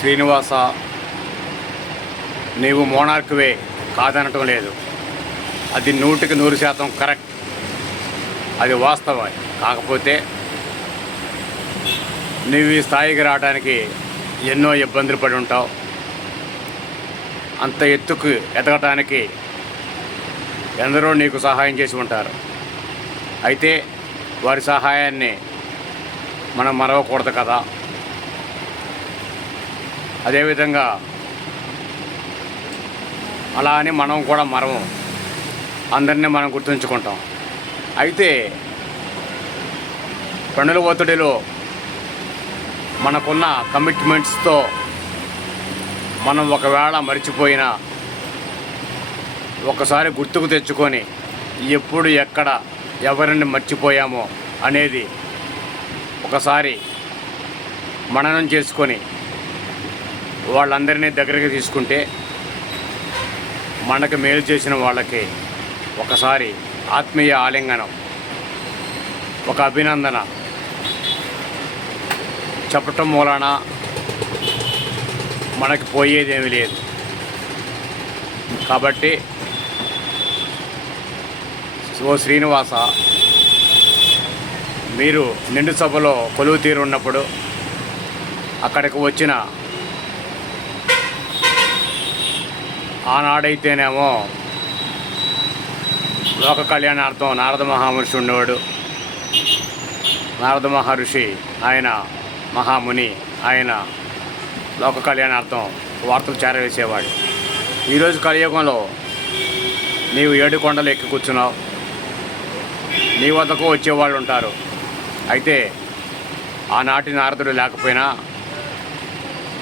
శ్రీనివాస నీవు మోనార్కువే కాదనటం లేదు. అది నూటికి నూరు శాతం కరెక్ట్. అది వాస్తవం. కాకపోతే నువ్వు ఈ స్థాయికి రావడానికి ఎన్నో ఇబ్బందులు పడి ఉంటావు. అంత ఎత్తుకు ఎదగటానికి ఎందరో నీకు సహాయం చేసి ఉంటారు. అయితే వారి సహాయాన్ని మనం మరవకూడదు కదా. అదేవిధంగా అలా అని మనం కూడా మరము అందరినీ మనం గుర్తుంచుకుంటాం. అయితే పనుల ఒత్తిడిలో మనకున్న కమిట్మెంట్స్తో మనం ఒకవేళ మర్చిపోయినా ఒకసారి గుర్తుకు తెచ్చుకొని ఎప్పుడు ఎక్కడ ఎవరిని మర్చిపోయామో అనేది ఒకసారి మననం చేసుకొని వాళ్ళందరినీ దగ్గరికి తీసుకుంటే మనకు మేలు చేసిన వాళ్ళకి ఒకసారి ఆత్మీయ ఆలింగనం ఒక అభినందన చెప్పటం మూలాన మనకి పోయేదేమీ లేదు. కాబట్టి ఓ శ్రీనివాస మీరు నిండు సభలో కొలువు తీరున్నప్పుడు అక్కడికి వచ్చిన ఆనాడైతేనేమో లోక కళ్యాణార్థం నారద మహామహర్షి ఉండేవాడు. నారద మహర్షి ఆయన మహాముని ఆయన లోక కళ్యాణార్థం వార్తలు చేరవేసేవాడు. ఈరోజు కలియుగంలో నీవు ఏడు కొండలు ఎక్కి కూర్చున్నావు. నీ వద్దకు వచ్చేవాళ్ళు ఉంటారు. అయితే ఆనాటి నారదుడు లేకపోయినా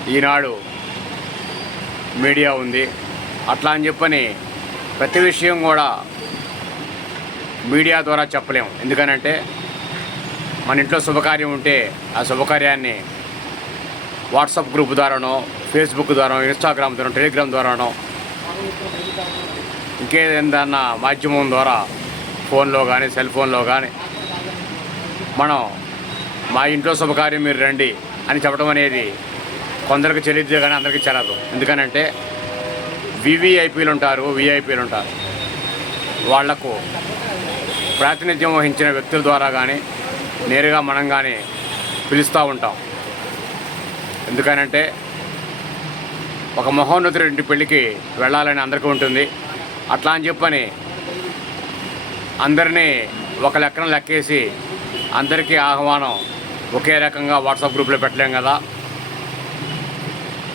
ఈనాడు మీడియా ఉంది. అట్లా అని చెప్పని ప్రతి విషయం కూడా మీడియా ద్వారా చెప్పలేము. ఎందుకనంటే మన ఇంట్లో శుభకార్యం ఉంటే ఆ శుభకార్యాన్ని వాట్సాప్ గ్రూప్ ద్వారానో ఫేస్బుక్ ద్వారానో ఇన్స్టాగ్రామ్ ద్వారా టెలిగ్రామ్ ద్వారానో ఇంకేదన్నా మాధ్యమం ద్వారా ఫోన్లో కానీ సెల్ ఫోన్లో కానీ మనం మా ఇంట్లో శుభకార్యం మీరు రండి అని చెప్పడం అనేది కొందరికి చెల్లిద్దే కానీ అందరికీ చెరదు ఎందుకనంటే వివిఐపీలు ఉంటారు విఐపీలు ఉంటారు. వాళ్ళకు ప్రాతినిధ్యం వహించిన వ్యక్తుల ద్వారా కానీ నేరుగా మనం కానీ పిలుస్తూ ఉంటాం. ఎందుకనంటే ఒక మహోన్నతుడి ఇంటి పెళ్ళికి వెళ్ళాలని అందరికీ ఉంటుంది. అట్లా అని చెప్పని అందరినీ ఒక లెక్కన లెక్కేసి అందరికీ ఆహ్వానం ఒకే రకంగా వాట్సాప్ గ్రూప్లో పెట్టలేం కదా.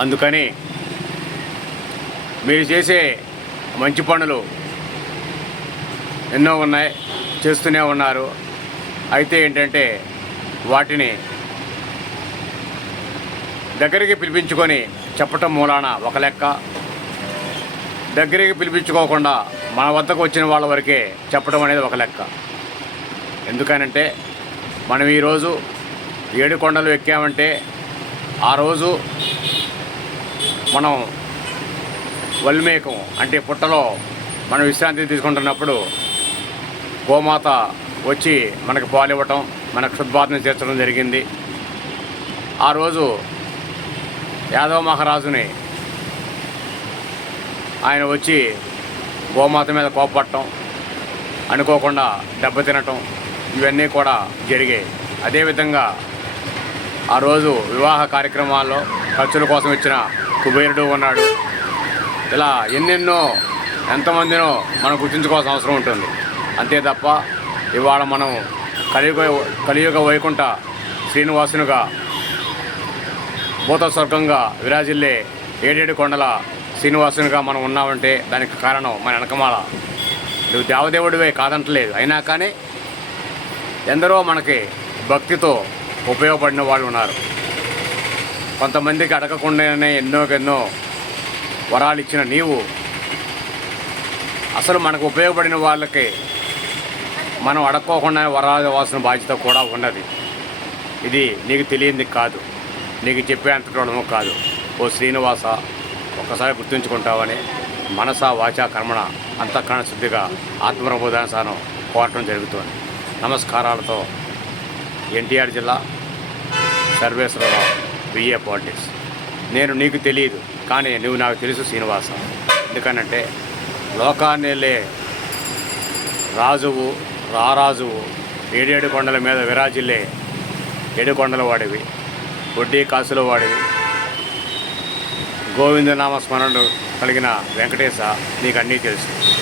అందుకని మీరు చేసే మంచి పనులు ఎన్నో ఉన్నాయి చేస్తూనే ఉన్నారు. అయితే ఏంటంటే వాటిని దగ్గరికి పిలిపించుకొని చెప్పటం మూలాన ఒక లెక్క. దగ్గరికి పిలిపించుకోకుండా మన వద్దకు వచ్చిన వాళ్ళ వరకే చెప్పడం అనేది ఒక లెక్క. ఎందుకనంటే మనం ఈరోజు ఏడు కొండలు ఎక్కామంటే ఆ రోజు మనం వల్మేకం అంటే పుట్టలో మనం విశ్రాంతి తీసుకుంటున్నప్పుడు గోమాత వచ్చి మనకు పాలు ఇవ్వటం మన క్షుద్బాధన చేర్చడం జరిగింది. ఆ రోజు యాదవ మహారాజుని ఆయన వచ్చి గోమాత మీద కోపపడటం అనుకోకుండా దెబ్బ తినటం ఇవన్నీ కూడా జరిగాయి. అదేవిధంగా ఆ రోజు వివాహ కార్యక్రమాల్లో ఖర్చుల కోసం ఇచ్చిన కుబేరుడు ఉన్నాడు. ఇలా ఎన్నెన్నో ఎంతమందినో మనం గుర్తుంచుకోవాల్సిన అవసరం ఉంటుంది. అంతే తప్ప ఇవాళ మనం కలియుగ కలియుగ వైకుంఠ శ్రీనివాసునిగా భూత స్వర్గంగా విరాజిల్లే ఏడేడు కొండల శ్రీనివాసునిగా మనం ఉన్నామంటే దానికి కారణం మన వెనకమాల నువ్వు దేవదేవుడివే కాదంటలేదు. అయినా కానీ ఎందరో మనకి భక్తితో ఉపయోగపడిన వాళ్ళు ఉన్నారు. కొంతమందికి అడగకుండానే ఎన్నో ఎన్నో వరాలు ఇచ్చిన నీవు అసలు మనకు ఉపయోగపడిన వాళ్ళకి మనం అడక్కోకుండా వరాలు ఇవ్వాల్సిన బాధ్యత కూడా ఉన్నది. ఇది నీకు తెలియంది కాదు. నీకు చెప్పేంతటోడము కాదు. ఓ శ్రీనివాస ఒక్కసారి గుర్తుంచుకుంటావని మనస వాచా కర్మణ అంతఃకరణ శుద్ధిగా ఆత్మరబోధానుసారం కోరటం జరుగుతుంది. నమస్కారాలతో ఎన్టీఆర్ జిల్లా సర్వేశ్వరరావు బిఏ పాలిటిక్స్. నేను నీకు తెలియదు కానీ నువ్వు నాకు తెలుసు శ్రీనివాస. ఎందుకనంటే లోకాన్ని రాజువు రారాజువు ఏడేడు కొండల మీద విరాజిల్లే ఏడు కొండల వాడివి వడ్డీ కాసుల వాడివి. గోవిందనామ స్మరణలు కలిగిన వెంకటేశ నీకు అన్నీ తెలుసు.